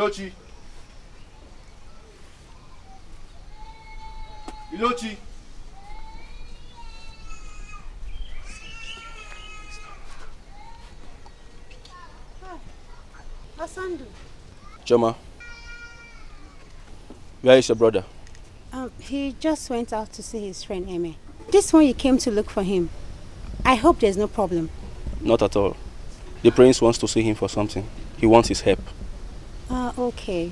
Ilochi. Ilochi. Asandu. Choma. Where is your brother? He just went out to see his friend Eme. This one you came to look for him. I hope there's no problem. Not at all. The prince wants to see him for something. He wants his help. Okay.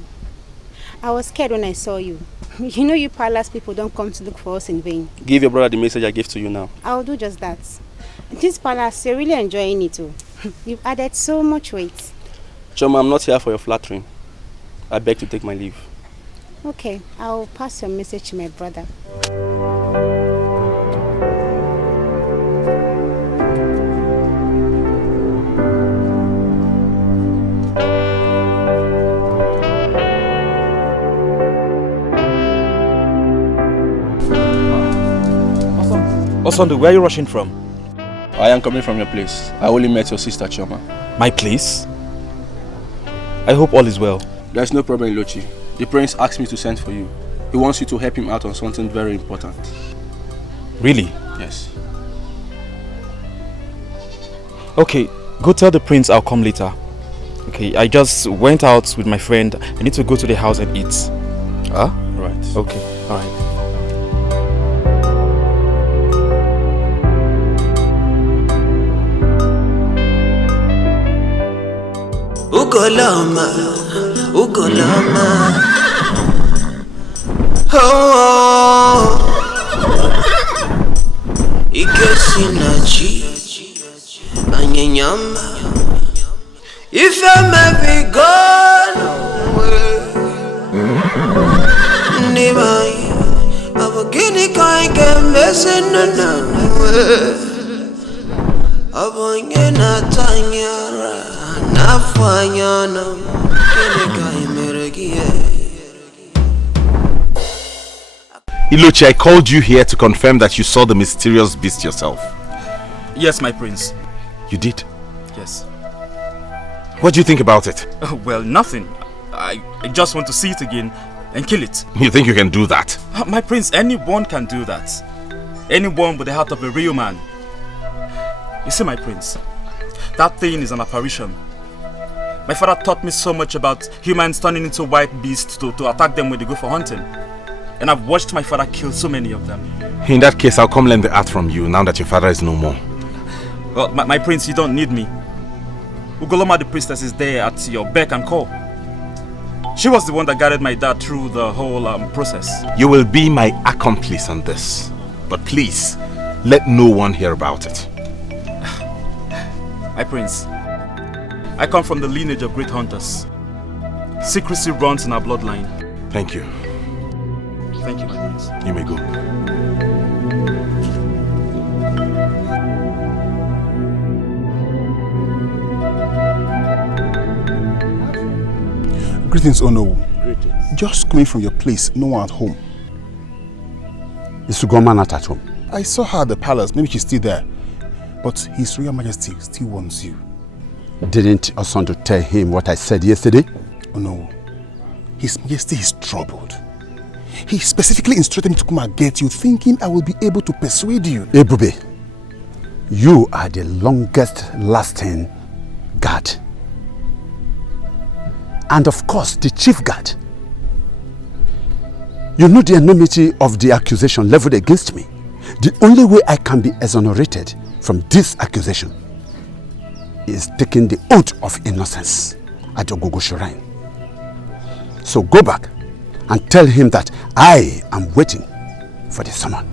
I was scared when I saw you. You know you palace people don't come to look for us in vain. Give your brother the message I gave to you now. I'll do just that. This palace, you're really enjoying it too. You've added so much weight. Choma, I'm not here for your flattering. I beg to take my leave. Okay, I'll pass your message to my brother. Osandu, where are you rushing from? I am coming from your place. I only met your sister, Choma. My place? I hope all is well. There's no problem, Ilochi. The prince asked me to send for you. He wants you to help him out on something very important. Really? Yes. Okay, go tell the prince I'll come later. Okay, I just went out with my friend. I need to go to the house and eat. Huh? Right. Okay, alright. Ugolama, oh, Ikesinachi, Anyanyama. If I may be gone, Nimai, Abagini can't get messing Abangena Tanyara. Ilochi, I called you here to confirm that you saw the mysterious beast yourself. Yes, my prince. You did? Yes. What do you think about it? Well, nothing. I just want to see it again and kill it. You think you can do that? My prince, anyone can do that. Anyone with the heart of a real man. You see, my prince, that thing is an apparition. My father taught me so much about humans turning into white beasts to attack them when they go for hunting. And I've watched my father kill so many of them. In that case, I'll come learn the art from you now that your father is no more. Well, my prince, you don't need me. Ugoloma the priestess is there at your beck and call. She was the one that guided my dad through the whole process. You will be my accomplice on this. But please, let no one hear about it. My prince, I come from the lineage of great hunters. Secrecy runs in our bloodline. Thank you. Thank you, my prince. You may go. Greetings, Ono. Greetings. Just coming from your place, no one at home. Is Ugoma not at home? I saw her at the palace. Maybe she's still there. But His Royal Majesty still wants you. Didn't Osandu tell him what I said yesterday? Oh no. His Majesty is troubled. He specifically instructed me to come and get you, thinking I will be able to persuade you. Ebube, you are the longest lasting guard. And of course, the chief guard. You know the enormity of the accusation leveled against me. The only way I can be exonerated from this accusation is taking the oath of innocence at Ogogo Shrine. So go back and tell him that I am waiting for the summon.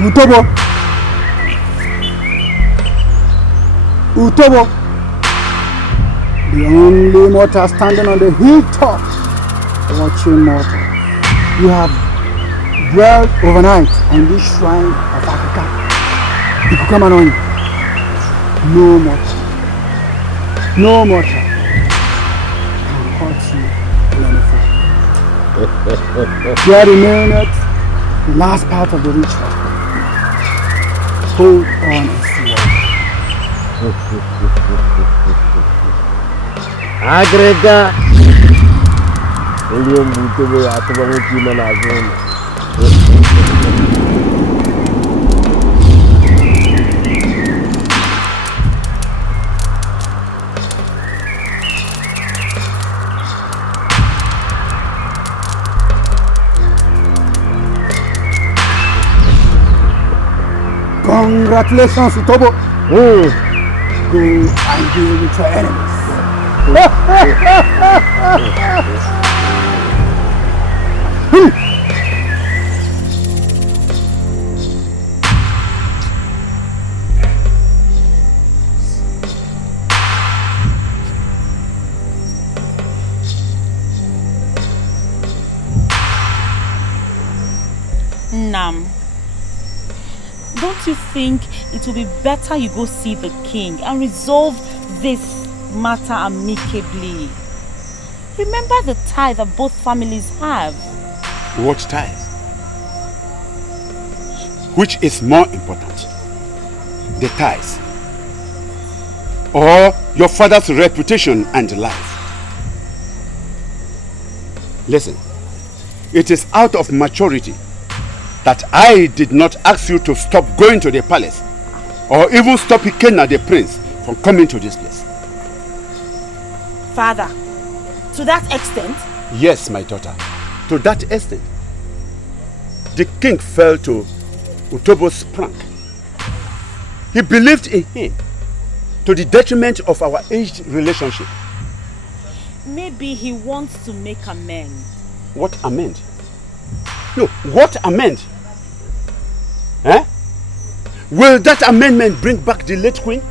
Utobo! Utobo! The only mortal standing on the hilltop watching mortal. You have dwelled overnight on this shrine of Africa. You could come on. No mortal. No mortal can hurt you in any form. There remaineth the last part of the ritual. Hold on and see. Agrega. Elium butubo atubangu kina na zona. Congratulations, Utobo. Go and deal with your enemies. Nam, don't you think it will be better you go see the king and resolve this matter amicably? Remember the tie that both families have. What ties? Which is more important? The ties or your father's reputation and life? Listen, it is out of maturity that I did not ask you to stop going to the palace or even stop Ikenna the prince from coming to this place. Father, to that extent? Yes, my daughter, to that extent. The king fell to Utobo's prank. He believed in him to the detriment of our aged relationship. Maybe he wants to make amends. What amend? No, what amend? Eh? Will that amendment bring back the late queen?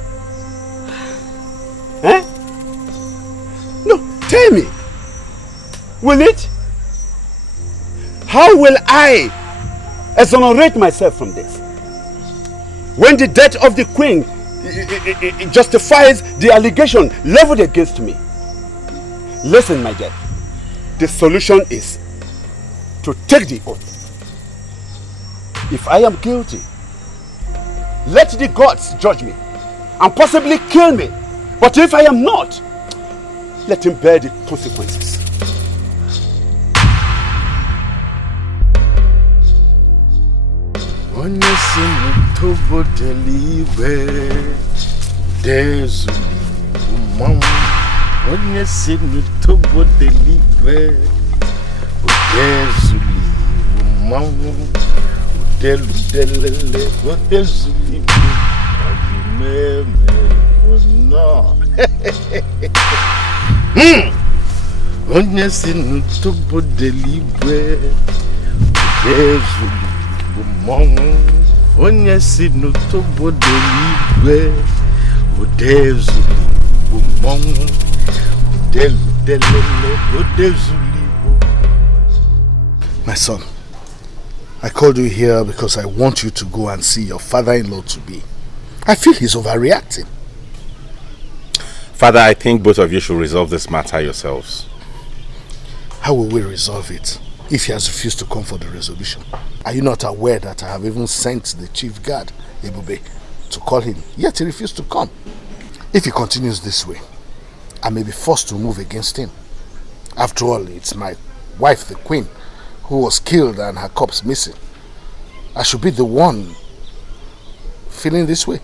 Eh? No, tell me. Will it? How will I exonerate myself from this? When the death of the queen it justifies the allegation leveled against me. Listen, my dear. The solution is to take the oath. If I am guilty, let the gods judge me and possibly kill me. But if I am not, let him bear the consequences. Onye si n'utobo deliver, udezuli umanwu, udelele, udezuli ayimeme ono. Onye si n'utobo deliver, udezuli umanwu, onye si n'utobo deliver, udezuli umanwu. My son, I called you here because I want you to go and see your father-in-law to be. I feel he's overreacting. Father, I think both of you should resolve this matter yourselves. How will we resolve it if he has refused to come for the resolution? Are you not aware that I have even sent the chief guard, Ebube, to call him, yet he refused to come? If he continues this way, I may be forced to move against him. After all, it's my wife, the queen, who was killed and her corpse missing. I should be the one feeling this way?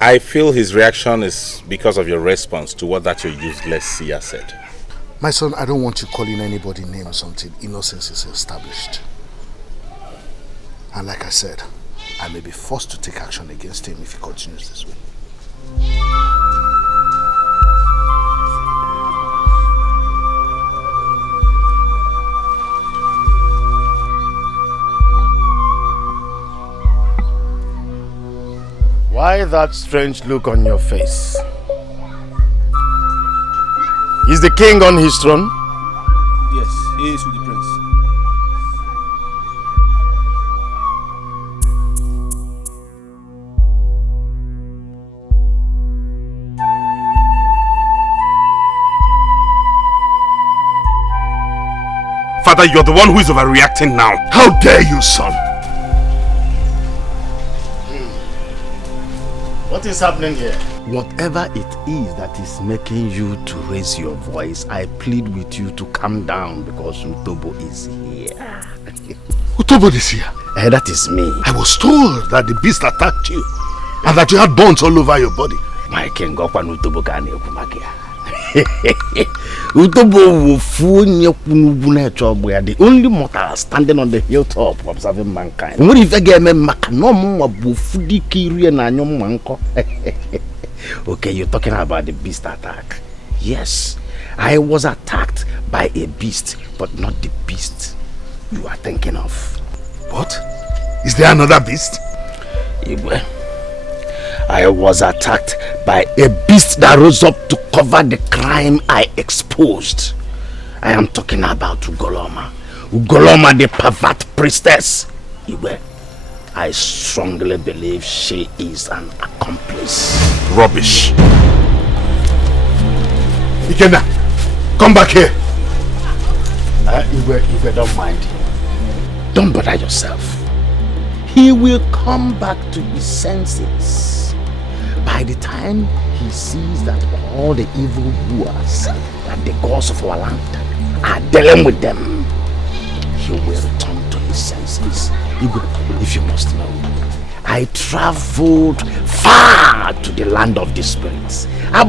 I feel his reaction is because of your response to what that your useless seer said. My son, I don't want you calling anybody names until innocence is established. And like I said, I may be forced to take action against him if he continues this way. Why that strange look on your face? Is the king on his throne? Yes, he is with the prince. Father, you're the one who is overreacting now. How dare you, son? What is happening here? Whatever it is that is making you to raise your voice, I plead with you to calm down because Utobo is here. Utobo is here? That is me. I was told that the beast attacked you and that you had burns all over your body. My king, Utobo can Utobo will fool you. We are the only mortal standing on the hilltop observing mankind. What if I get me makanomo bufudi kiri na nyom manko? Okay, you're talking about the beast attack. Yes, I was attacked by a beast, but not the beast you are thinking of. What? Is there another beast? I was attacked by a beast that rose up to cover the crime I exposed. I am talking about Ugoloma. Ugoloma, the pervert priestess. I strongly believe she is an accomplice. Rubbish. Ikenna, come back here. If you don't mind, don't bother yourself. He will come back to his senses. By the time he sees that all the evil doers, that the gods of our land, are dealing with them, he will return to his senses. If you must know, I traveled far to the land of the spirits. I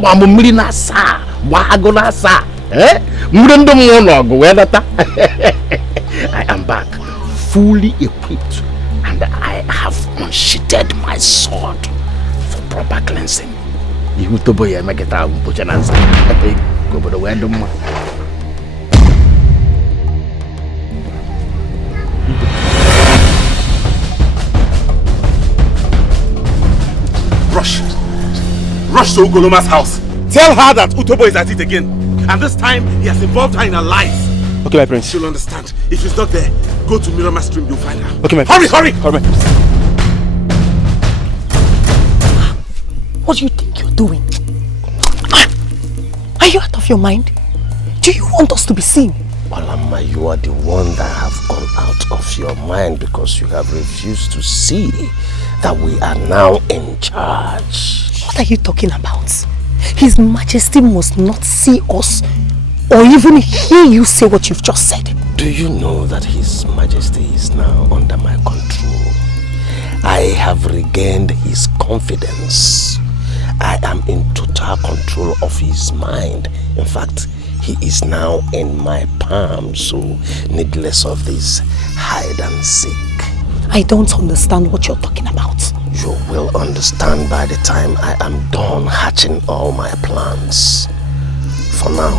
am back, fully equipped, and I have unsheathed my sword for proper cleansing. Rush to Ugoloma's house. Tell her that Utobo is at it again. And this time, he has involved her in her lies. Okay, my prince. She'll understand. If she's not there, go to Mmirioma stream, you'll find her. Okay, my prince. Hurry! Hurry, my prince. What do you think you're doing? Are you out of your mind? Do you want us to be seen? Olama, you are the one that have gone out of your mind because you have refused to see that we are now in charge. What are you talking about? His Majesty must not see us or even hear you say what you've just said. Do you know that His Majesty is now under my control? I have regained his confidence. I am in total control of his mind. In fact, he is now in my palm, so needless of this hide and seek. I don't understand what you're talking about. You will understand by the time I am done hatching all my plans. For now,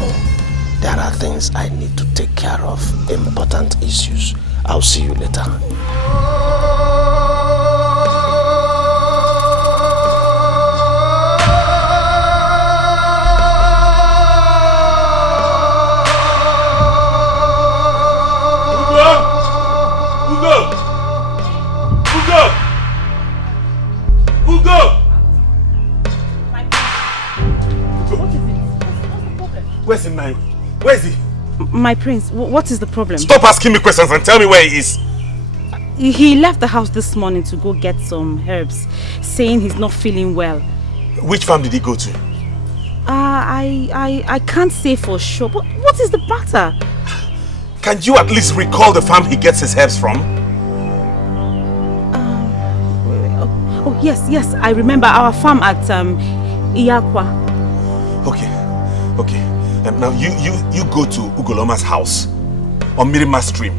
there are things I need to take care of, important issues. I'll see you later. Where's he now? Where is he? My prince, what is the problem? Stop asking me questions and tell me where he is. He left the house this morning to go get some herbs, saying he's not feeling well. Which farm did he go to? I can't say for sure, but what is the matter? Can you at least recall the farm he gets his herbs from? Oh, yes, I remember our farm at Iyakwa. Okay. Now you go to Ugoloma's house on Mmirioma stream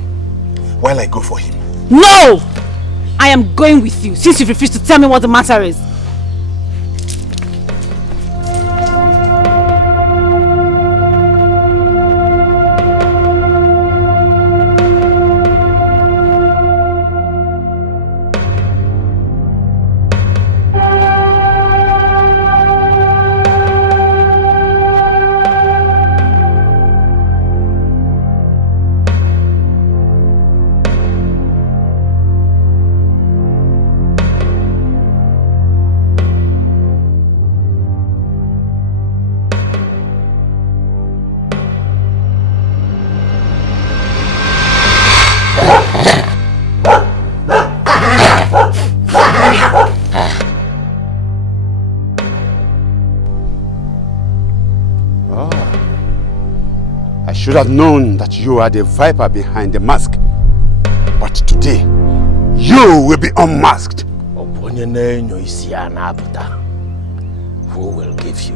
while I go for him. No! I am going with you since you refuse to tell me what the matter is. Should have known that you are the viper behind the mask. But today, you will be unmasked. Who will give you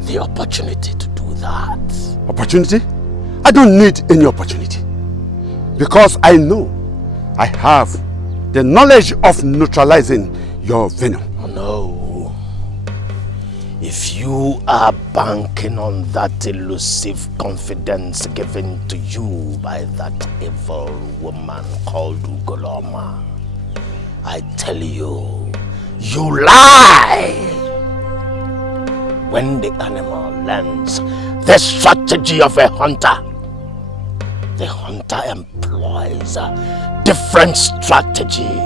the opportunity to do that? Opportunity? I don't need any opportunity. Because I know I have the knowledge of neutralizing your venom. Oh, no. If you are banking on that elusive confidence given to you by that evil woman called Ugoloma, I tell you, you lie! When the animal learns the strategy of a hunter, the hunter employs a different strategy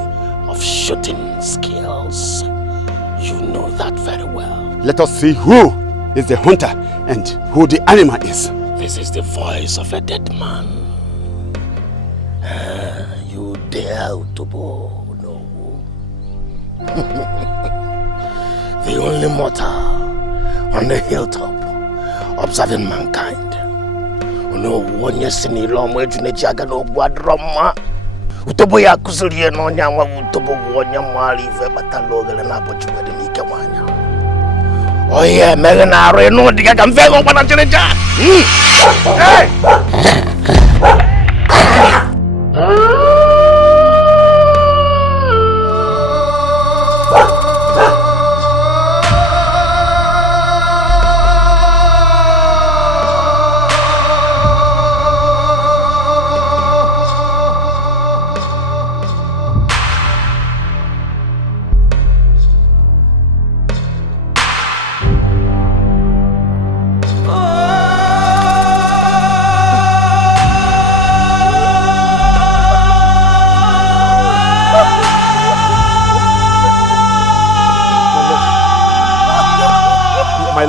of shooting skills. You know that very well. Let us see who is the hunter and who the animal is. This is the voice of a dead man. You dare Utobo, no. The only mortal on the hilltop observing mankind. No one yes in the long way to Naija no guadroma. Utobo ya kusulie no nyama utobo wonya mali ve bataloga na bochwe de nikawanya. Oh yeah, Melena Reno Dikeh can feel open at Naija. Hey!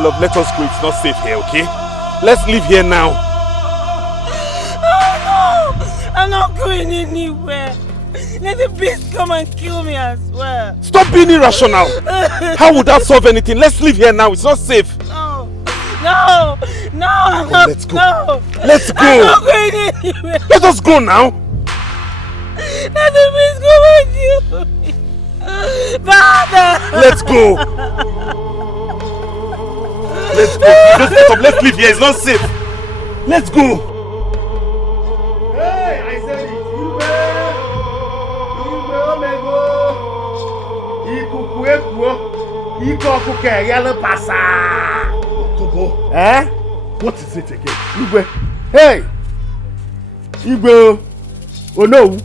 Love, let us go. It's not safe here, okay? Let's leave here now. Oh no! I'm not going anywhere. Let the beast come and kill me as well. Stop being irrational. How would that solve anything? Let's leave here now. It's not safe. No! Let's go. No. Let's go. I'm not going anywhere. Let us go now. Let the beast come and kill me. Father! Let's go. Let's go. Just get up. Let's leave here. It's not safe. Let's go. Hey, I said it. Eh? What is it again? Igwe. Hey! Igwe. Oh no.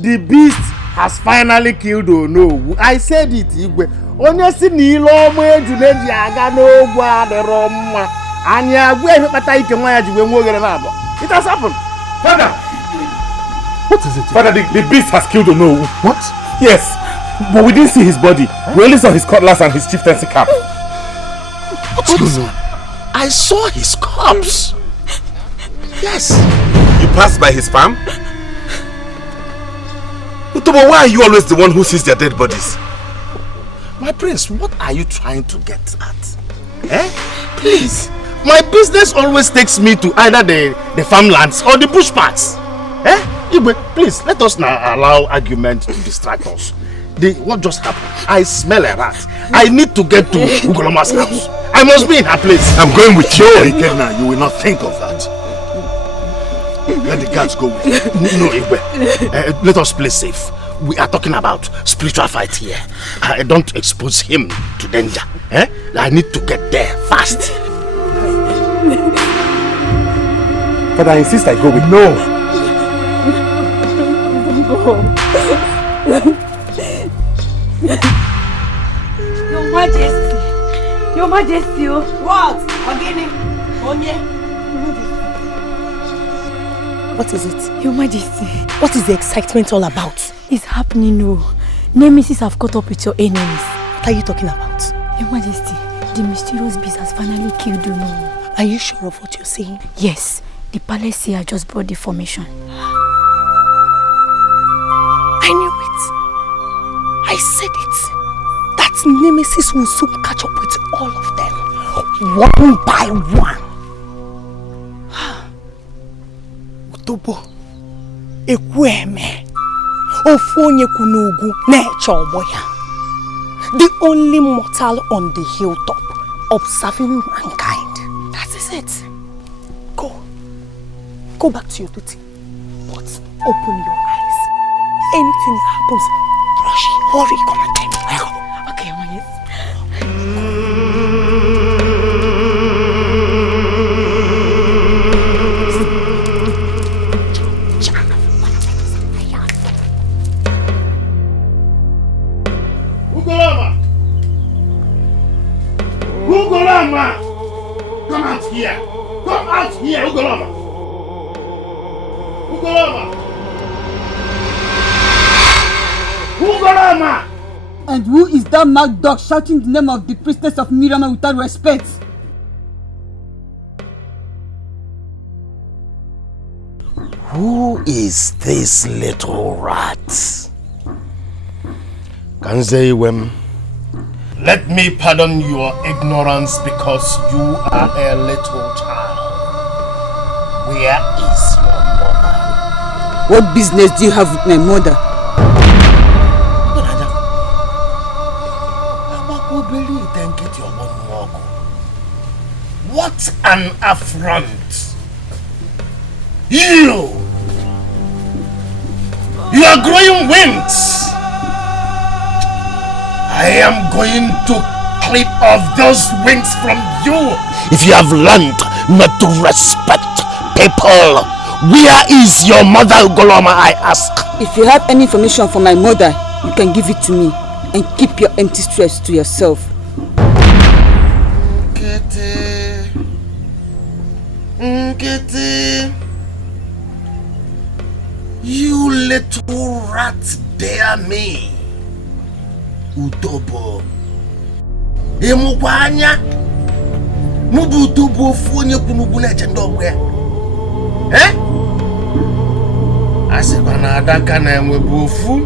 The beast has finally killed Ono. I said it, Igwe. Onye si n'ilo ọmụ eju na-eji aga n'ogwu adịrọ mma. Anyị agwa emekpata ike nwa ya ji wee nwe oghere na-abọ. It has happened. Father! What is it? Father, the beast has killed Ono. What? Yes, but we didn't see his body. We only saw his cutlass and his chieftaincy cap. What's going on? I saw his corpse. Yes. You passed by his farm? Utobo, why are you always the one who sees their dead bodies? My prince, what are you trying to get at? Eh? Please. My business always takes me to either the farmlands or the bush parts. Eh? Igwe, please, let us now allow argument to distract us. What just happened? I smell a rat. I need to get to Ugoloma's house. I must be in her place. I'm going with you. Now, you will not think of that. Let the guards go with you. No, Igwe. Let us play safe. We are talking about spiritual fight here. Don't expose him to danger. I need to get there fast. But I insist I go with you. Your Majesty. Your Majesty. What? Again? What is it? Your Majesty. What is the excitement all about? It's happening, no. Nemesis have caught up with your enemies. What are you talking about? Your Majesty, the mysterious beast has finally killed Uno. Are you sure of what you're saying? Yes, the palace here just brought the formation. I knew it. I said it. That Nemesis will soon catch up with all of them. One by one. Utobo. Ekweme. Ofonye kunugu neche oboya. The only mortal on the hilltop observing mankind. That is it. Go. Go back to your duty. But open your eyes. Anything that happens, rush, hurry, come and tell me. Okay, Manis. Ugoloma! Come out here! Come out here, Ugoloma! Ugoloma! Ugoloma! And who is that mad dog shouting the name of the priestess of Mmirioma without respect? Who is this little rat? Kanzeiwem, let me pardon your ignorance because you are a little child. Where is your mother? What business do you have with my mother? What an affront! You are growing wings! I am going to clip off those wings from you! If you have learned not to respect people, where is your mother, Ugoloma, I ask? If you have any information from my mother, you can give it to me and keep your empty stress to yourself. Nkete, you little rat, dare me. Utobo. Emukwanya. Mubu utobo fonye kunugune chendogwe. Asekwana adaka na emwebu ofu.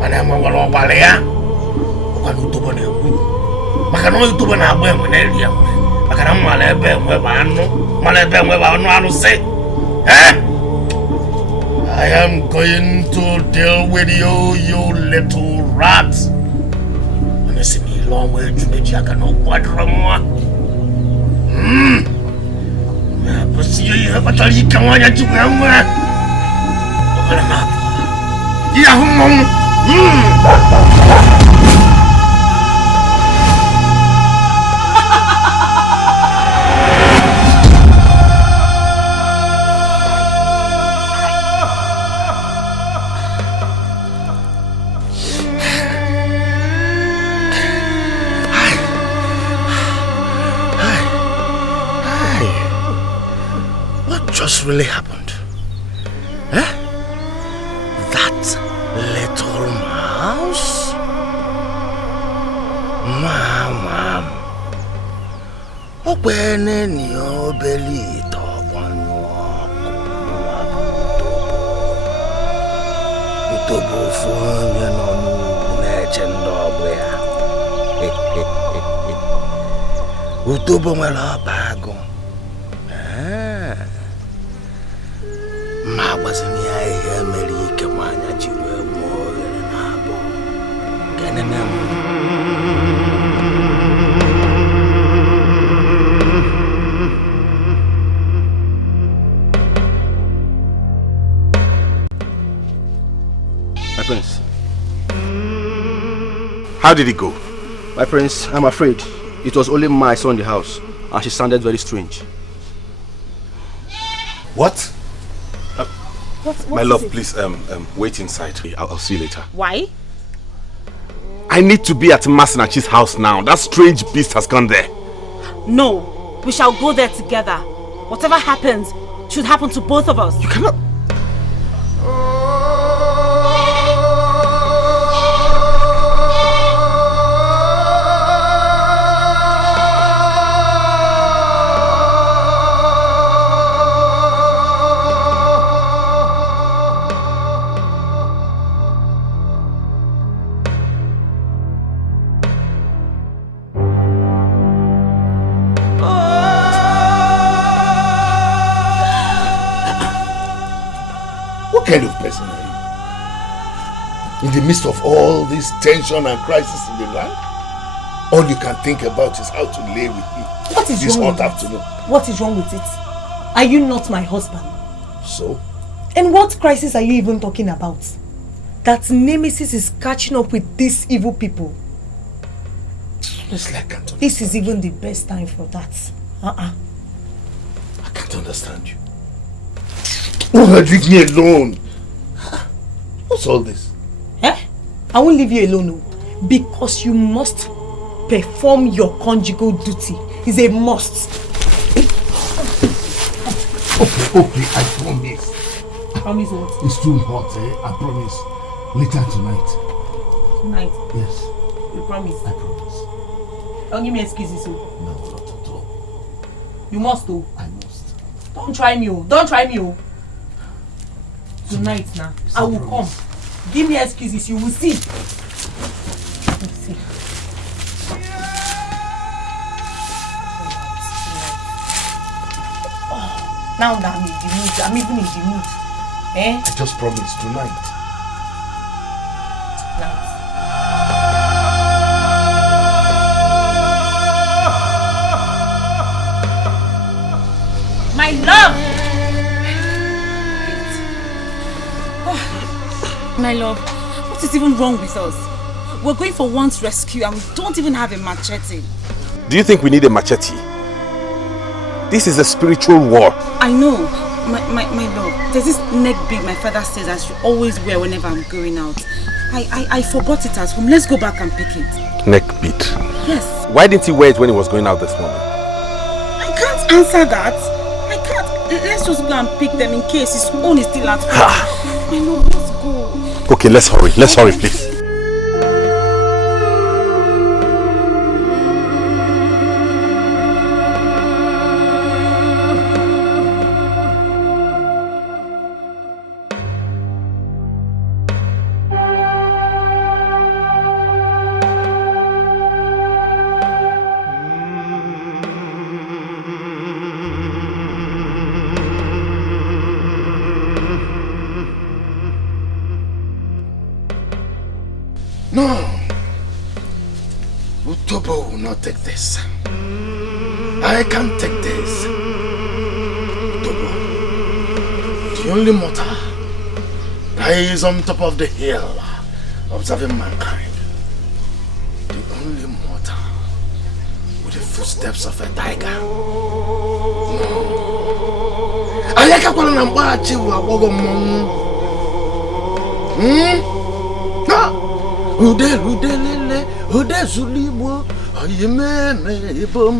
Mana emwangwala okwale ya. Okwala utobo na ekwu. Maka na utobo na agbo emwe na eri emwe. Maka na mwala ebe emwe ba anu. Mwala ebe emwe ba anu se. I am going to deal with you, you little rat. See me long way to the jack and no quadramwa. But see you have a tally come on at you. Just really happened? That little mouse? Mom. When in your belly talk one walk, Utobo for you know, legend of where Utobo will bago. Ma wasn't here, America, Manya, Jiwe, more than a How did it go? My prince, I'm afraid it was only my son in the house, and she sounded very strange. What? What My love, please wait inside. I'll see you later. Why? I need to be at Masinachi's house now. That strange beast has gone there. No, we shall go there together. Whatever happens should happen to both of us. You cannot... What kind of person are you? In the midst of all this tension and crisis in the land, all you can think about is how to lay with me. What is this wrong hot with afternoon. What is wrong with it? Are you not my husband? So? And what crisis are you even talking about? That Nemesis is catching up with these evil people. It's like I can't understand. This is even the best time for that. I can't understand you. Leave me alone. What's all this? I won't leave you alone, no. Because you must perform your conjugal duty. It's a must. Okay, I promise. Promise what? It's too hot, I promise. Later tonight. Tonight? Yes. You promise? I promise. Don't give me excuses, so. No, not at all. You must, though. I must. Don't try me, oh. Don't try me, oh. Tonight now, I will come. Give me excuses, you will see. You will see. Oh, now that I'm in the mood, I'm even in the mood. I just promised tonight. My love! My love, what is even wrong with us? We're going for one's rescue and we don't even have a machete. Do you think we need a machete? This is a spiritual war. I know, my love. There's this neck bead my father says I should always wear whenever I'm going out. I forgot it at home. Let's go back and pick it. Neck bead? Yes. Why didn't he wear it when he was going out this morning? I can't answer that. I can't. Let's just go and pick them in case his own is still at home. My love, let's go. Okay, let's hurry. Let's hurry, please. No. Utobo will not take this. I can't take this. Utobo, the only mortal that is on top of the hill observing mankind. The only mortal with the footsteps of a tiger. No. I can't go and watch you. Udelele, udezulibo, ayemene ibom.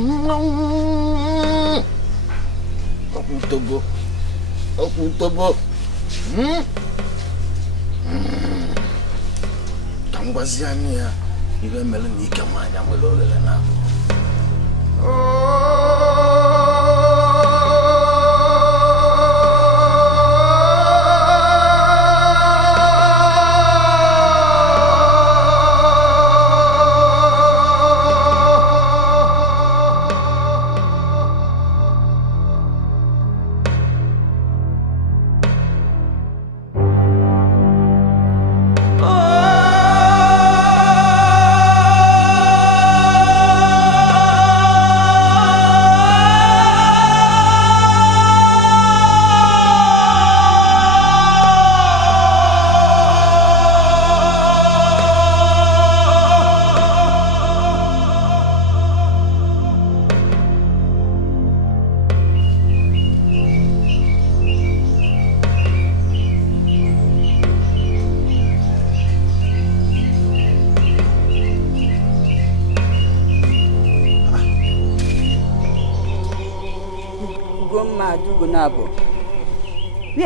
Okutobo, okutobo. Tambaziania, ibe melani kamanya mwelolele na. Where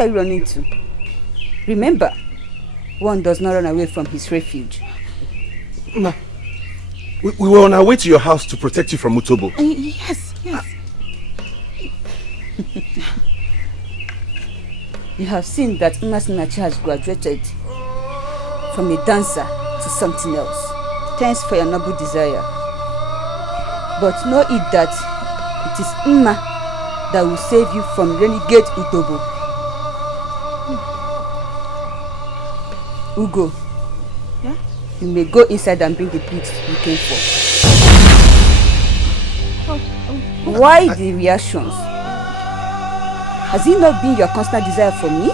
are you running to? Remember, one does not run away from his refuge. Ma, we were on our way to your house to protect you from Utobo. Yes, yes. You have seen that Mmirioma has graduated from a dancer to something else. Thanks for your noble desire. But know it that it is Mma that will save you from renegade Utobo. Ugo, yeah? You may go inside and bring the pigs you came for. Why the reactions? Has it not been your constant desire for me?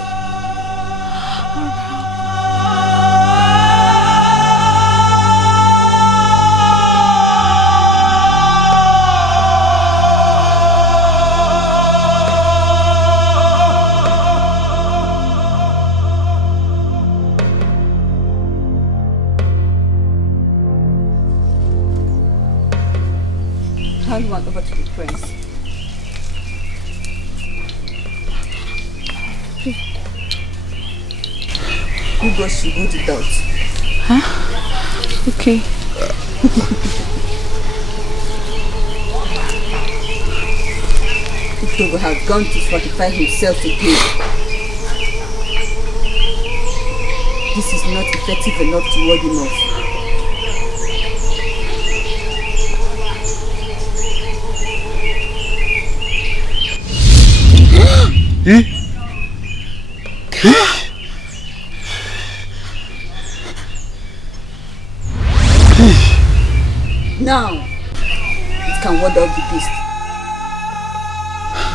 Hand one over to the prince. You go should hold it out. Huh? Okay. Utobo has gone to fortify himself again. This is not effective enough to ward him off. Now, it can ward off the beast.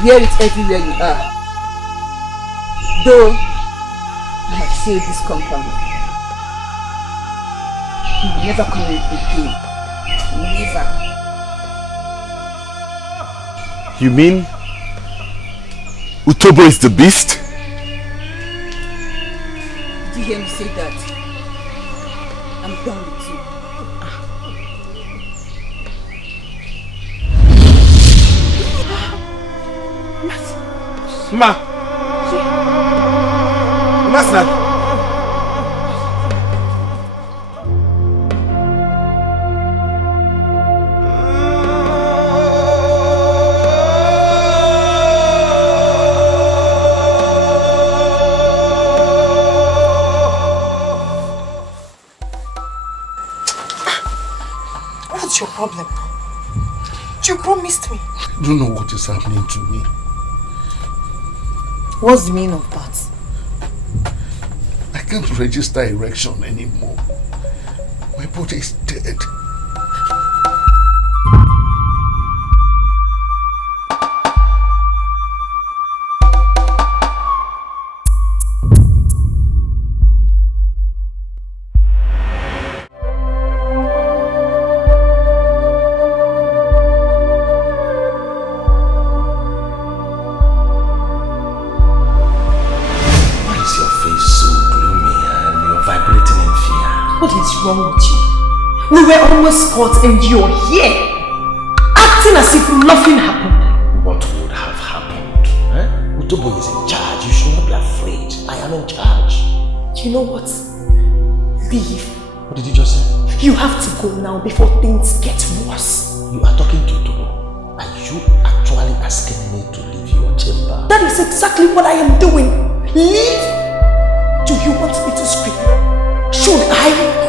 Wear it everywhere you are. Though, I have sealed this compound. He will never come in again. Never. You mean Utobo is the beast? Did you hear me say that? I'm done with you. Ma! Masna! What's your problem? You promised me. I don't know what is happening to me. What's the meaning of that? I can't register erection anymore. My body is dead. Wrong with you? We were almost caught and you're here, acting as if nothing happened. What would have happened? Utobo is in charge. You should not be afraid. I am in charge. You know what? Leave. What did you just say? You have to go now before things get worse. You are talking to Utobo. Are you actually asking me to leave your chamber? That is exactly what I am doing. Leave? Do you want me to scream? Should I?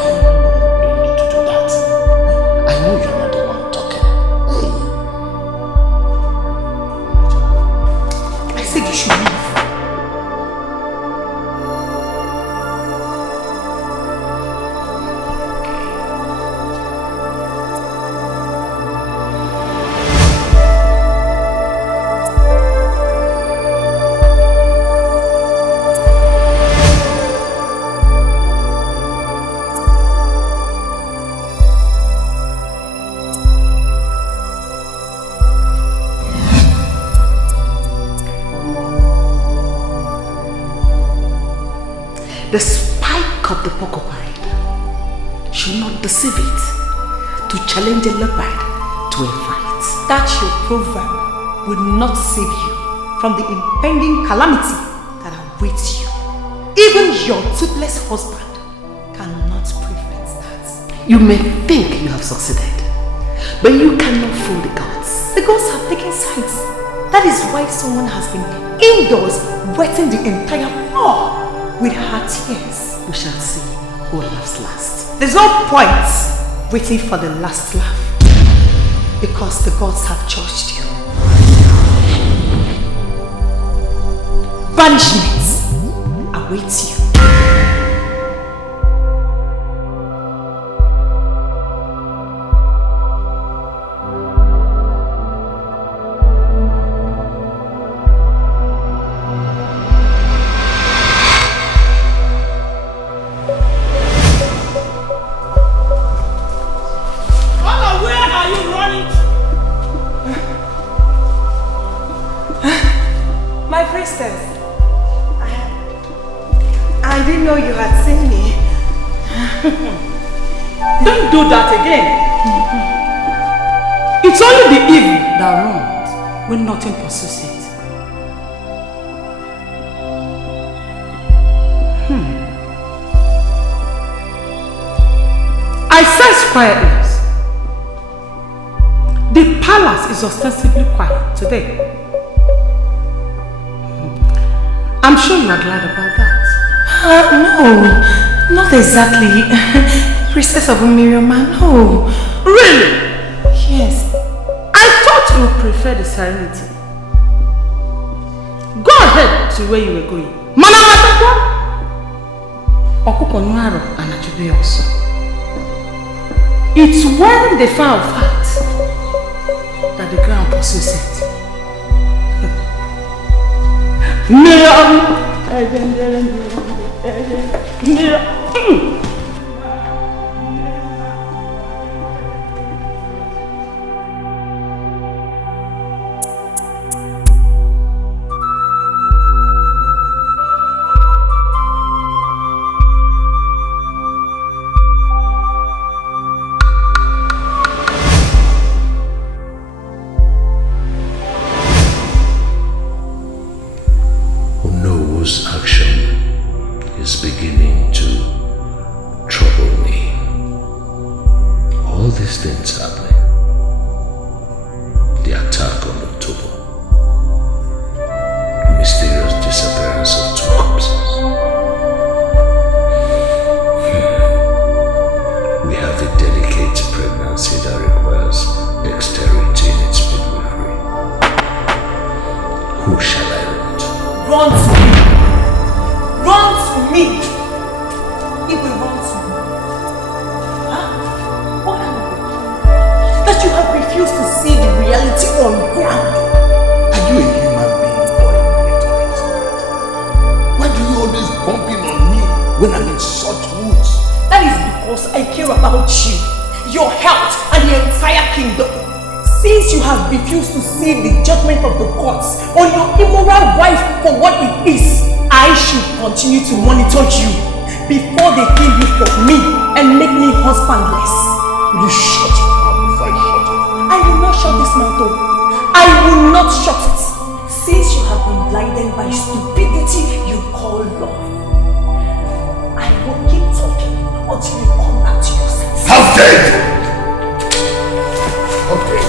I know you're not the one talking. Hey. I said you should leave. The spike of the porcupine should not deceive it to challenge a leopard to a fight. That your proverb will not save you from the impending calamity that awaits you. Even your toothless husband cannot prevent that. You may think you have succeeded, but you cannot fool the gods. The gods have taken sides. That is why someone has been indoors wetting the entire floor with her tears. We shall see who laughs last. There's no point waiting for the last laugh, because the gods have judged you. Banishment awaits you. My priestess, I didn't know you had seen me. Don't do that again. It's only the evil that runs when nothing pursues it. I sense quietness. The palace is ostensibly quiet today. I'm sure you are glad about that. No, not exactly. Priestess of Mmirioma, no. Really? Yes. I thought you would prefer the serenity. Go ahead to where you were going. Mana Matako! Okuko Nuaro and Achube also. It's when they found fact that the ground pursues it. Whose action is beginning to trouble me. All these things happening. The attack on October. The mysterious disappearance of 2 corpses. We have a delicate pregnancy that requires dexterity in its midwifery. Who shall I run to? Run to me! Run to me! He will run to me. Huh? What kind of a king? That you have refused to see the reality on ground. Are you a human being or a minotaurist? Why do you always bump in on me when I'm in such moods? That is because I care about you, your health, and the entire kingdom. Since you have refused to see the judgment of the gods on your immoral wife for what it is, I should continue to monitor you before they kill you for me and make me husbandless. Will you shut your mouth before I shut it? I will not shut this mouth up. I will not shut it. Since you have been blinded by stupidity you call love, I will keep talking until you come back to your senses. How dare you! Okay.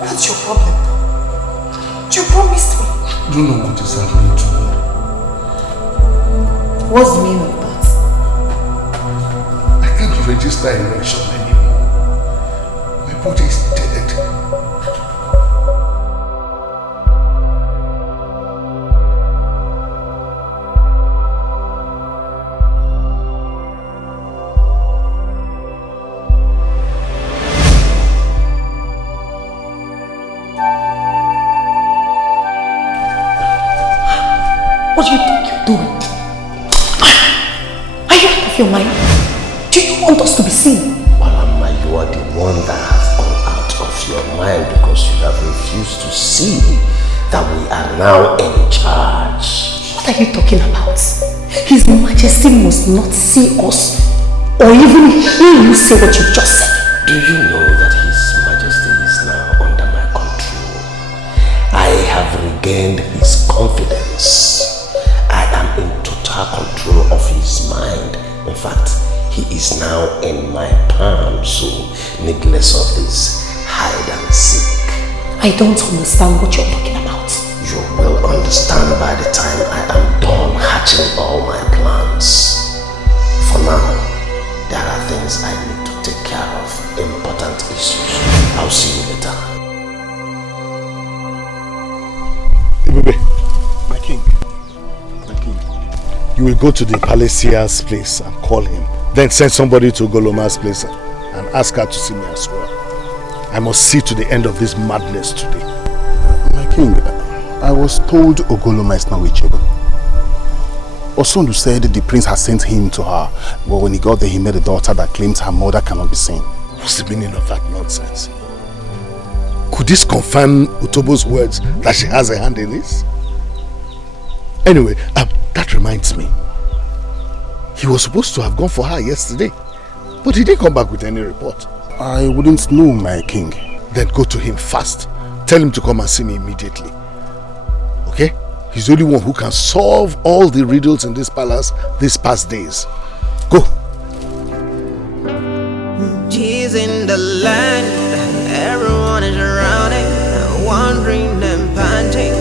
What's your problem? You promised me. I don't know what is happening to me. What's the meaning of that? I can't register erection anymore. My body is dead. What do you think you're doing? Are you out of your mind? Do you want us to be seen? Malama, you are the one that has gone out of your mind because you have refused to see that we are now in charge. What are you talking about? His Majesty must not see us or even hear you say what you just said. Do you know that His Majesty is now under my control? I have regained his confidence. I am in total control of his mind. In fact, he is now in my palm, so needless of this hide and seek. I don't understand what you're talking about. You will understand by the time I am done hatching all my plans. For now, there are things I need to take care of, important issues. I'll see you later. Ibube, my king. You will go to the Palacia's place and call him. Then send somebody to Goloma's place and ask her to see me as well. I must see to the end of this madness today. My king, I was told Ogoloma is not reachable. Osondu said the prince has sent him to her, but when he got there he met a daughter that claims her mother cannot be seen. What's the meaning of that nonsense? Could this confirm Utobo's words that she has a hand in this? Anyway, that reminds me. He was supposed to have gone for her yesterday, but he didn't come back with any report. I wouldn't know, my king. Then go to him fast. Tell him to come and see me immediately. Okay? He's the only one who can solve all the riddles in this palace these past days. Go. She's in the land, everyone is around it, wandering and panting.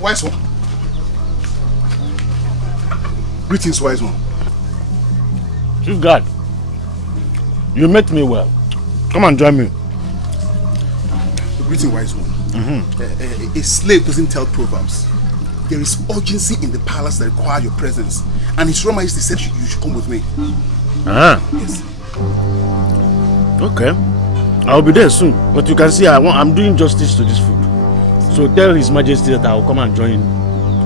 Wise one. Greetings, wise one. Chief Guard, you met me well. Come and join me. Greeting, wise one. A slave doesn't tell proverbs. There is urgency in the palace that require your presence, and His Royal Majesty said you should come with me. Yes. Okay. I'll be there soon. But you can see I'm doing justice to this food. So tell His Majesty that I'll come and join.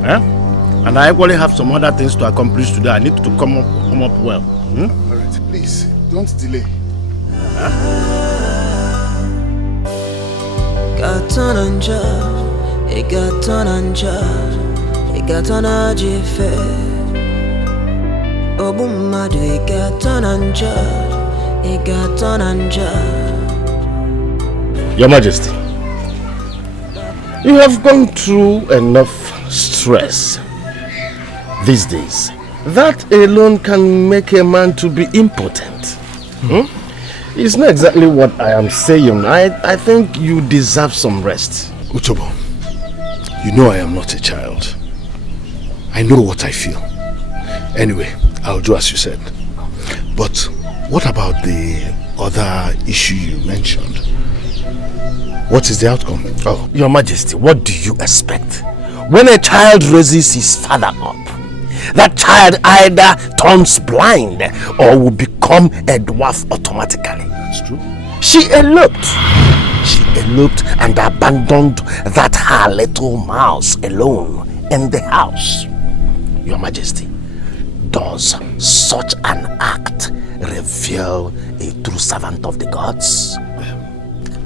And I actually have some other things to accomplish today. I need to come up well. Alright, please, don't delay. Got on and judge, it got on and judge, it got on a jiffy. Obumadu, it got on and judge, it got on and judge. Your Majesty, you have gone through enough stress these days. That alone can make a man to be impotent. It's not exactly what I am saying. I think you deserve some rest. Utobo, you know I am not a child. I know what I feel. Anyway, I'll do as you said. But what about the other issue you mentioned? What is the outcome? Oh, Your Majesty, what do you expect? When a child raises his father up, that child either turns blind or will become a dwarf automatically. That's true. She eloped. She eloped and abandoned that her little mouse alone in the house. Your Majesty, does such an act reveal a true servant of the gods?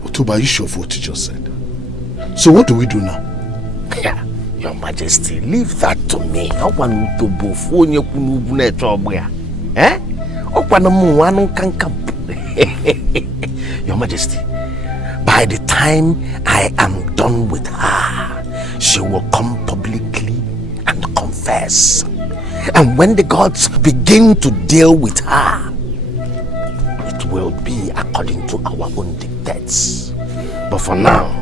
Otuba, are you sure of what you just said? So what do we do now? Yeah. Your Majesty, leave that to me. Your Majesty, by the time I am done with her, she will come publicly and confess. And when the gods begin to deal with her, it will be according to our own dictates. But for now,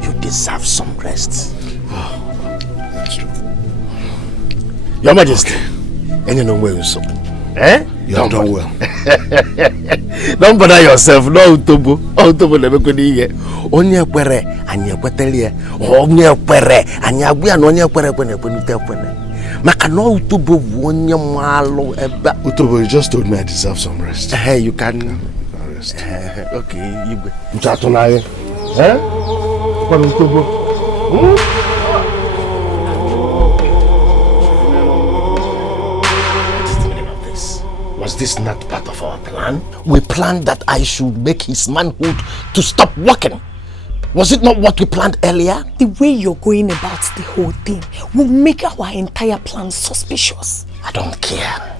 you deserve some rest. That's true. Your Majesty, and you know where you're so. You have done well. Don't bother yourself. No, Utobo. Utobo never could hear. Only a quere, and you quetelia. Only a quere, and you are only a quere when you tell when. Macano Utobo won your malo. Utobo, you just told me I deserve some rest. Hey, you can rest. Okay, you go. Utatonai. Eh? What Utobo? Was this not part of our plan? We planned that I should make his manhood to stop working. Was it not what we planned earlier? The way you're going about the whole thing will make our entire plan suspicious. I don't care.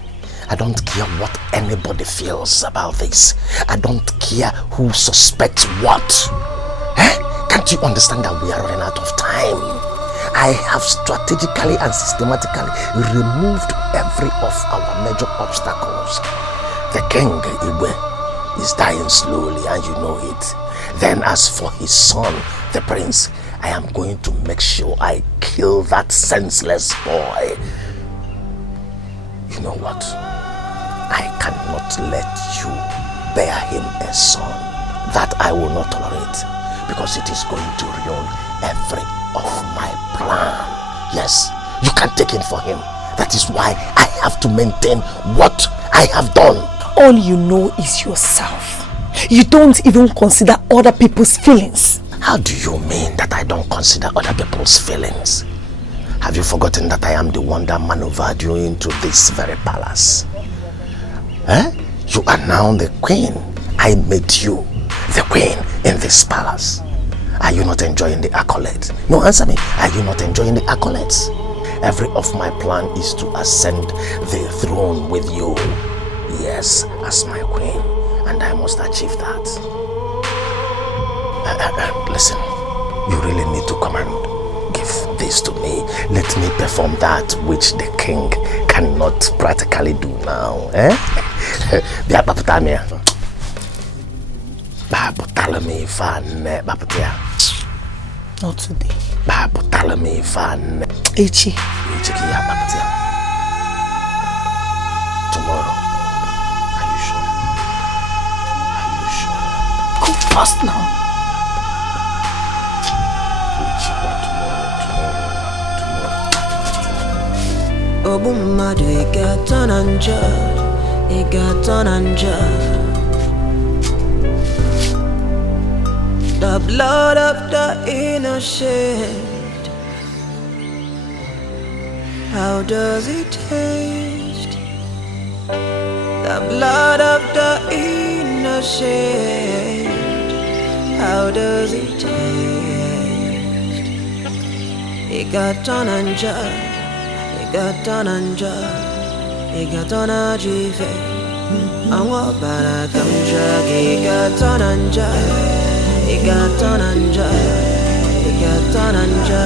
I don't care what anybody feels about this. I don't care who suspects what. Eh? Can't you understand that we are running out of time? I have strategically and systematically removed every of our major obstacles. The king, Igwe, is dying slowly and you know it. Then as for his son, the prince, I am going to make sure I kill that senseless boy. You know what? I cannot let you bear him a son. That I will not tolerate, because it is going to ruin every of my plan. Yes, you can take him for him. That is why I have to maintain what I have done. All you know is yourself. You don't even consider other people's feelings. How do you mean that I don't consider other people's feelings? Have you forgotten that I am the one that maneuvered you into this very palace? Eh? You are now the queen. I made you the queen in this palace. Are you not enjoying the accolades? No, answer me. Are you not enjoying the accolades? Every of my plan is to ascend the throne with you. Yes, as my queen. And I must achieve that. Listen, you really need to come and give this to me. Let me perform that which the king cannot practically do now. Eh? Not today. Ichi. Tomorrow. Are you sure? Go fast now. Obumadu igatonanja, igatonanja. The blood of the innocent. How does it taste? The blood of the innocent. How does it taste? Igatonanja, igatonanja, igatonajive. Awa barakanja, igatonanja, igatonanja, igatonanja.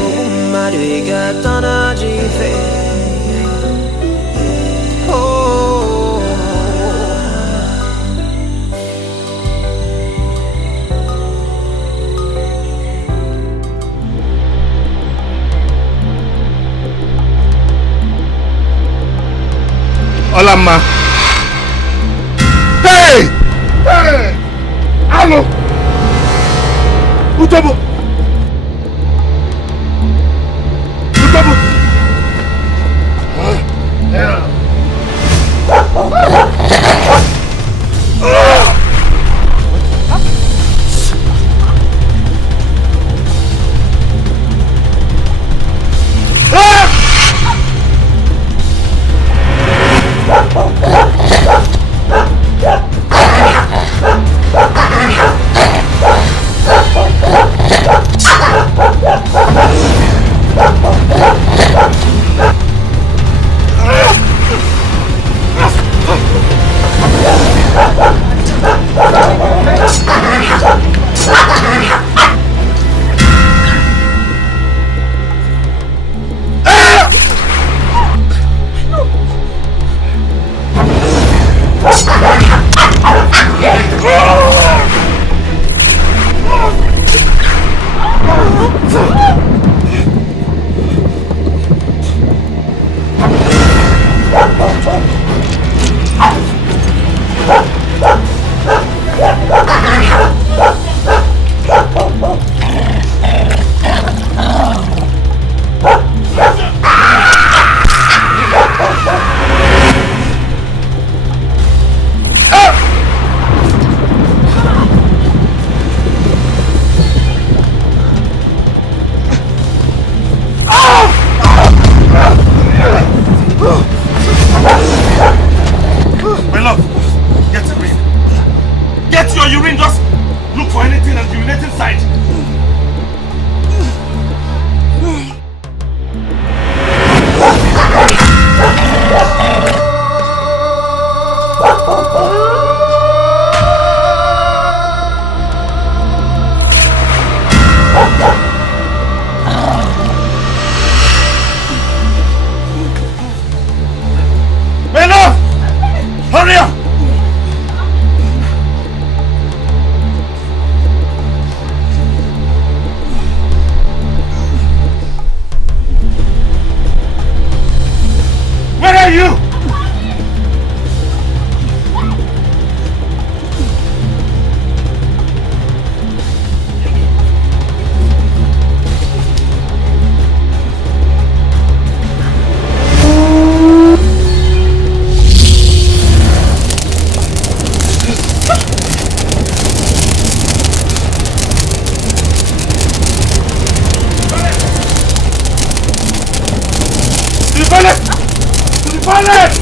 Umadu igatonajive. Oh. Olama. Hey! Hey! Allo! Utobo! Utobo! To the toilet! To the toilet!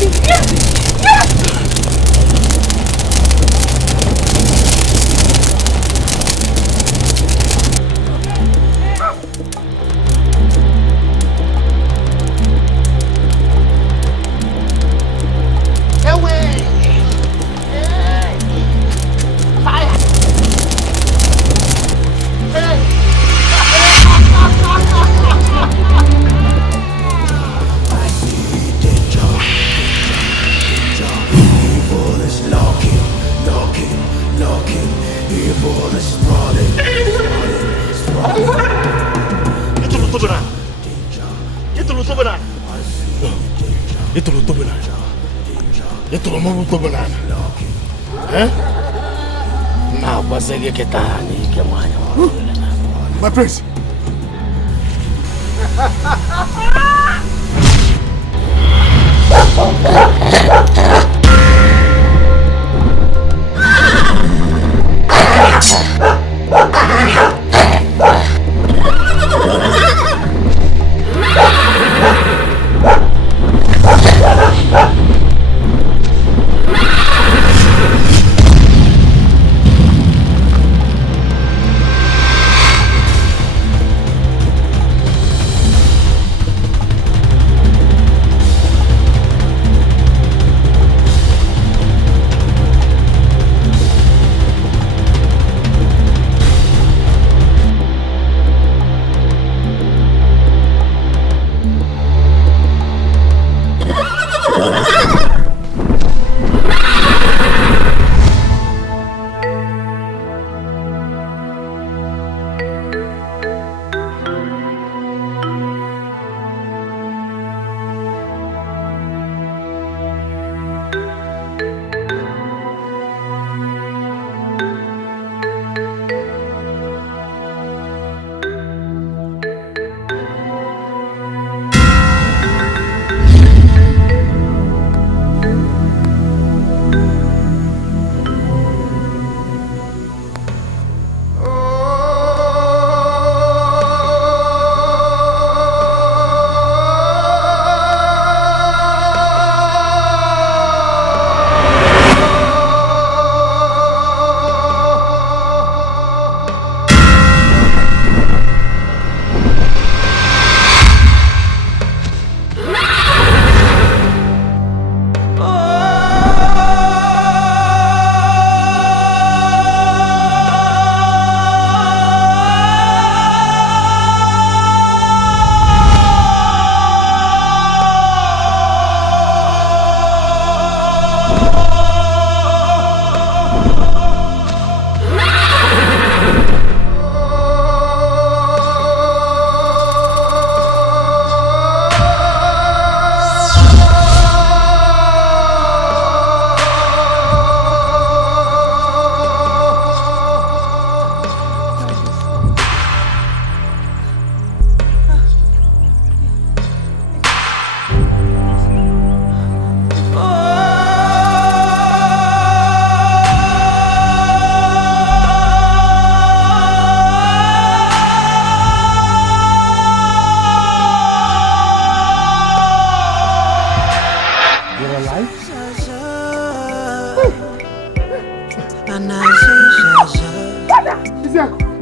My prince.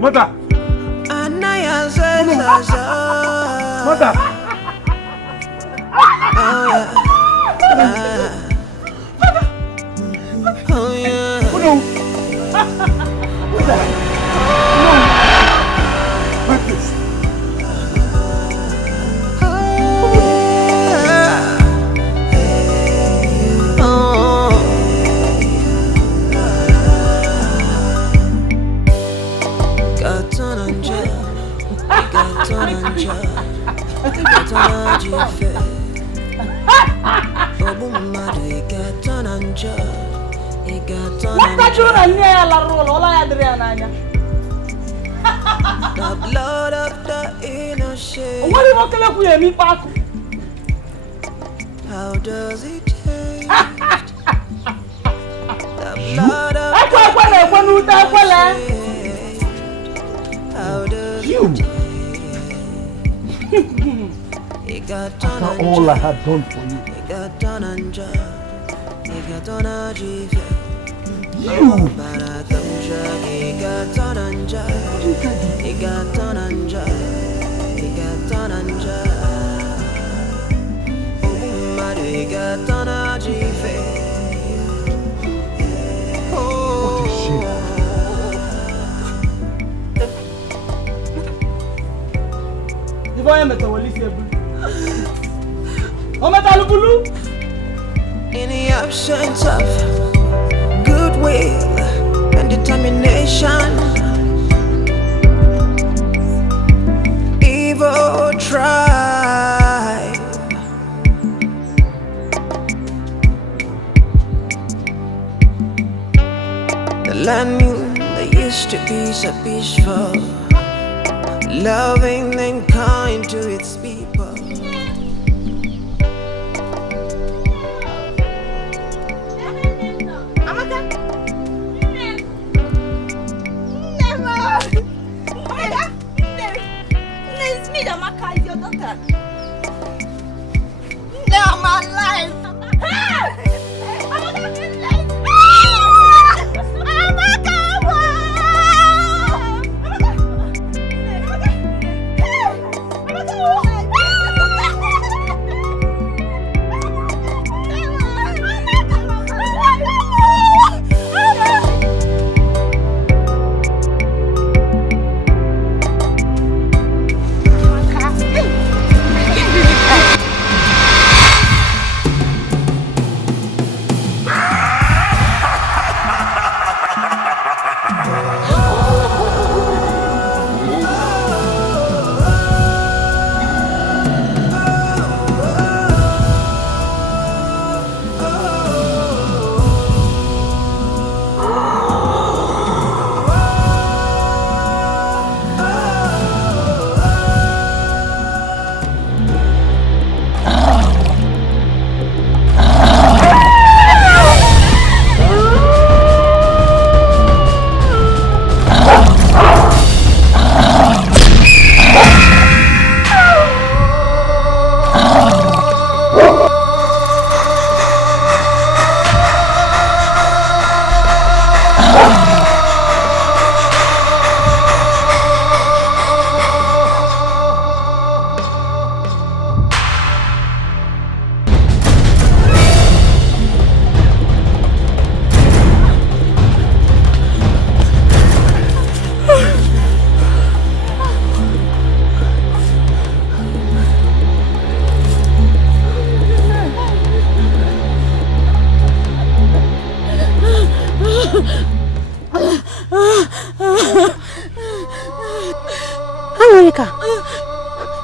Mother! Mother! Oh yeah. Oh no! Mother! No! My place! The blood of the innocent. How does it taste? The blood of the innocent. How does it taste? It After all I had done for you. What a shame. In the absence of goodwill and determination, evil tribe. The land that used to be so peaceful, loving and kind to its people. Now my life.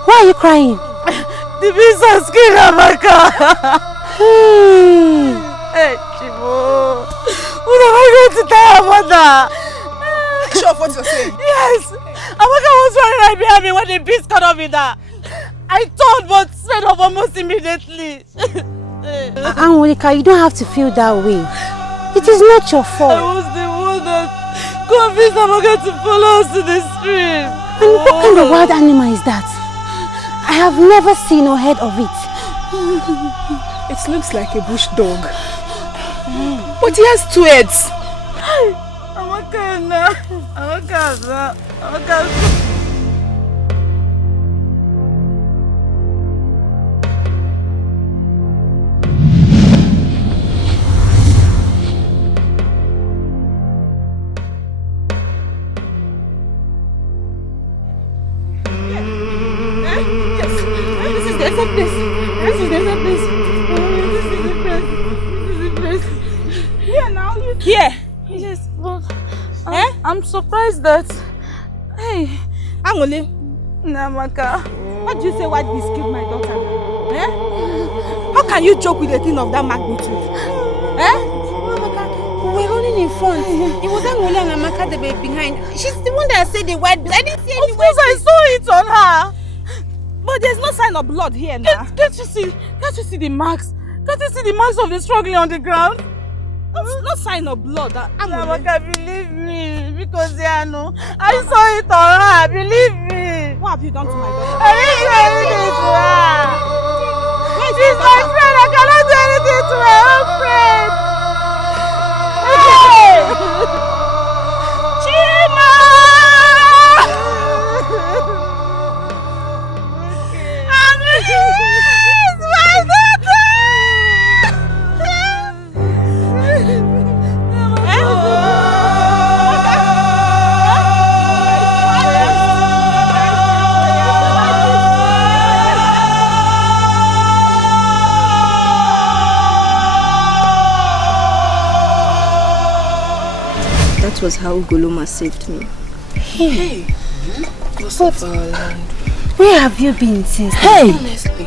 Why are you crying? The beast has killed Amaka. Hey, Chibo. What am I going to tell her mother? Are you sure of what you're saying? Yes. Amaka was running right behind me when the beast caught up with her. I thought, but sped up almost immediately. Angolika, you don't have to feel that way. It is not your fault. I was the one that convinced Amaka to follow us to the stream. And what kind of wild animal is that? I have never seen or heard of it. It looks like a bush dog. But he has 2 heads. Amaka. Here. Yes, but I'm surprised that. Hey, Angole. Namaka. What do you say? Why this killed my daughter? How can you joke with a thing of that magnitude? Amaka, we were running in front. It was Angole and Amaka that were behind. She's the one that said the white. I didn't see any. Of course, I saw it on her. But there's no sign of blood here now. Can't you see the marks? Can't you see the marks of the struggling on the ground? No sign of blood. Amaka, believe me, because I know. I saw it on her. Believe me. What have you done to my daughter? I didn't do anything to her. was how Ugoloma saved me. Hey! Ghost of our land. Where have you been since? Hey! Honestly.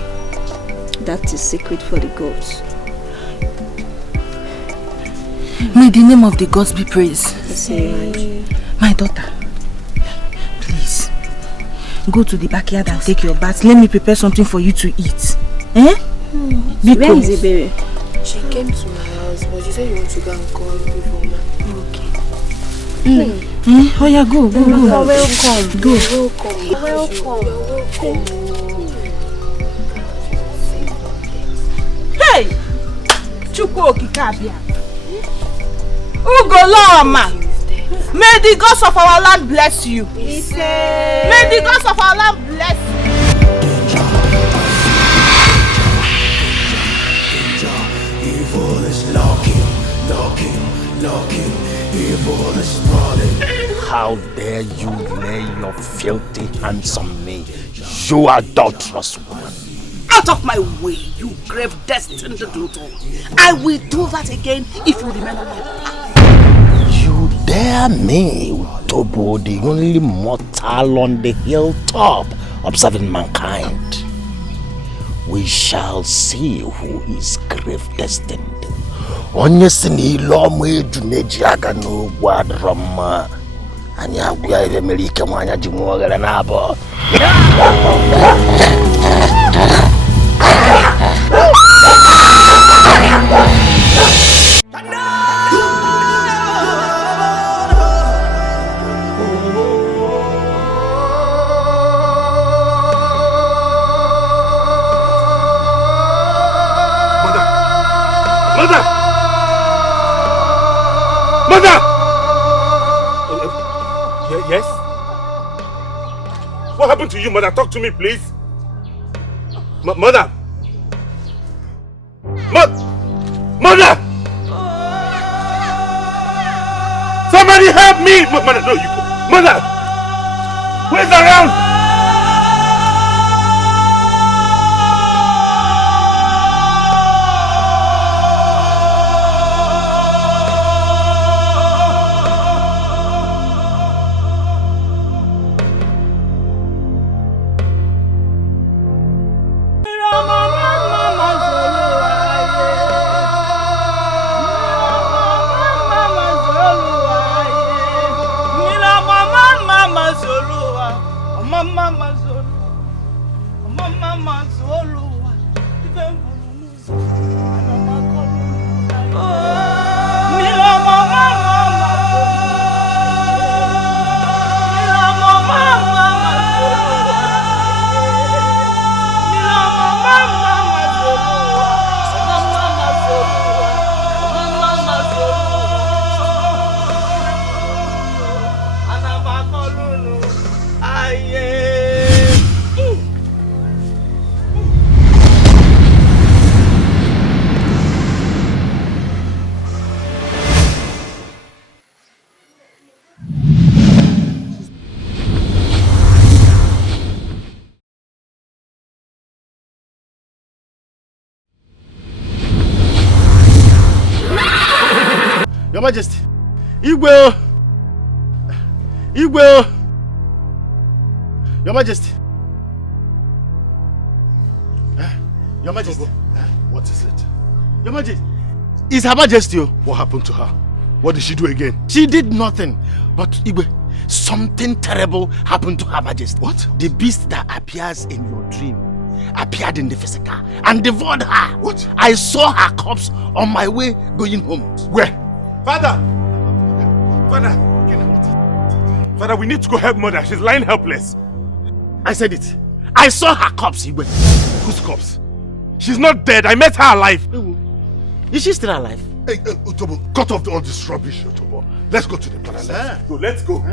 That is secret for the gods. May the name of the gods be praised. My daughter, please, go to the backyard and take your bath. Let me prepare something for you to eat. Eh? Where is Ibere? She came to my house, but she said you want to go and call before man. Okay. Oh yeah, go. You're welcome. Go. You're welcome. Hey! Chukwu Okikabia. Ugoloma! May the gods of our land bless you. May the gods of our land bless you. Evil is knocking. Evil is sprawling. How dare you lay your filthy hands on me, you adulterous woman? Out of my way, you grave destined Pluto. I will do that again if you remain on your path. You dare me, Utobo, the only mortal on the hilltop, observing mankind. We shall see who is grave destined. Onye sini ilomo ejuneji aga no gwadroma. Anya agwa ebe merike mwanya jimwogere nabo. Mother! Yes? What happened to you, mother? Talk to me, please. Mother! Mother! Somebody help me! Mother, no, you go. Mother! Where's around? Your Majesty, Igwe! Your Majesty. Your Majesty. What is it? Your Majesty. It's Her Majesty. What happened to her? What did she do again? She did nothing. But Igwe, something terrible happened to Her Majesty. What? The beast that appears in your dream appeared in the physical and devoured her. What? I saw her corpse on my way going home. Where? Father, we need to go help mother. She's lying helpless. I said it. I saw her corpse, Igwe. Whose corpse? She's not dead. I met her alive. Is she still alive? Hey, Utobo, cut off all this rubbish, Utobo. Let's go to the palace. Let's go.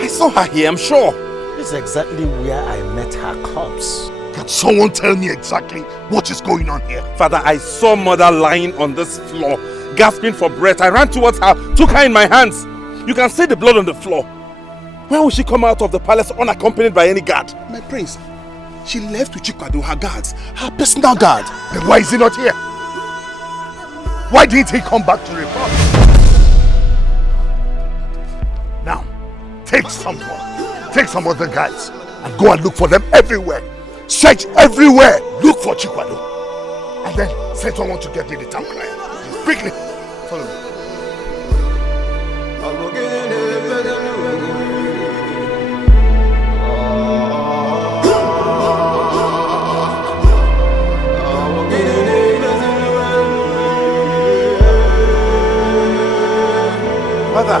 I saw her here, I'm sure. is exactly where I met her corpse. Can someone tell me exactly what is going on here? Father, I saw mother lying on this floor, gasping for breath. I ran towards her, took her in my hands. You can see the blood on the floor. Where will she come out of the palace unaccompanied by any guard? My prince, she left with Chikwado, her guards, her personal guard. Then why is he not here? Why didn't he come back to report? Now, take some of the guys and go and look for them everywhere. Search everywhere. Look for Chikwado. And then send someone to get me the town crier. Quickly. Follow me. Mother.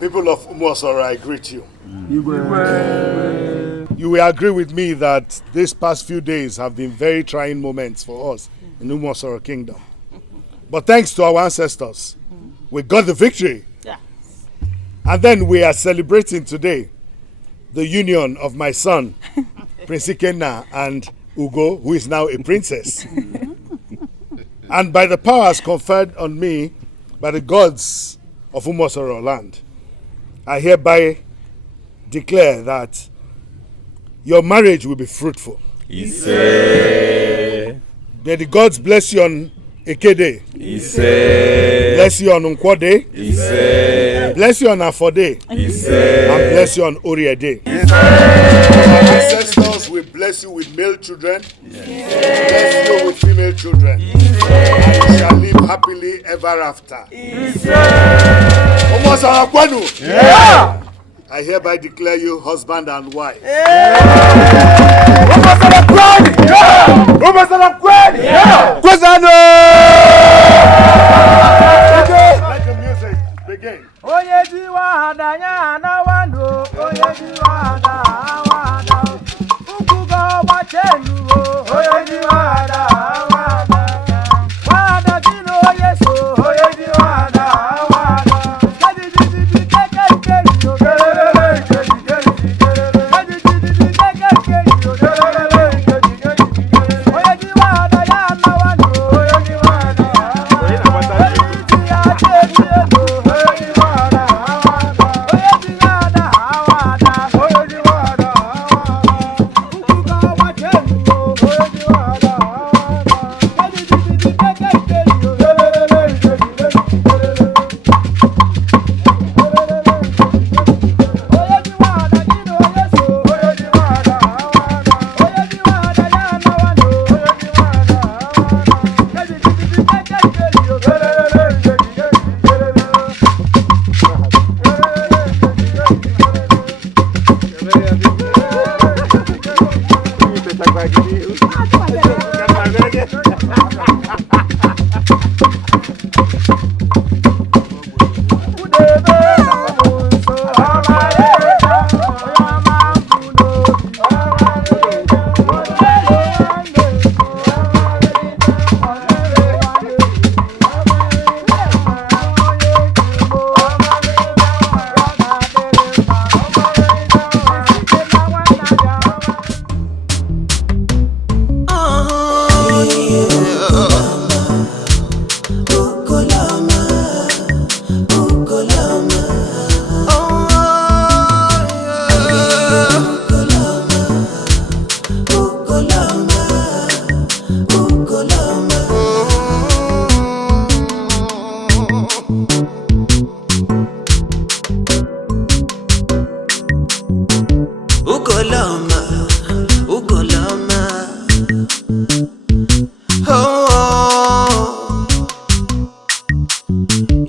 People of Umosoro, I greet you. You will agree with me that these past few days have been very trying moments for us in Umosoro Kingdom. But thanks to our ancestors, we got the victory. Yeah. And then we are celebrating today the union of my son, Prince Ikenna, and Ugo, who is now a princess. And by the powers conferred on me by the gods of Umosoro land, I hereby declare that your marriage will be fruitful. Ise. May the gods bless you on Ekede. Ise. Bless you on Nkwode. Ise. Bless you on Afode. Ise. And bless you on Oriade. Our ancestors will bless you with male children. Bless you with female children. And you shall live happily ever after. Yeah. I hereby declare you husband and wife. Let the music begin.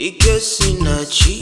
Ikesinachi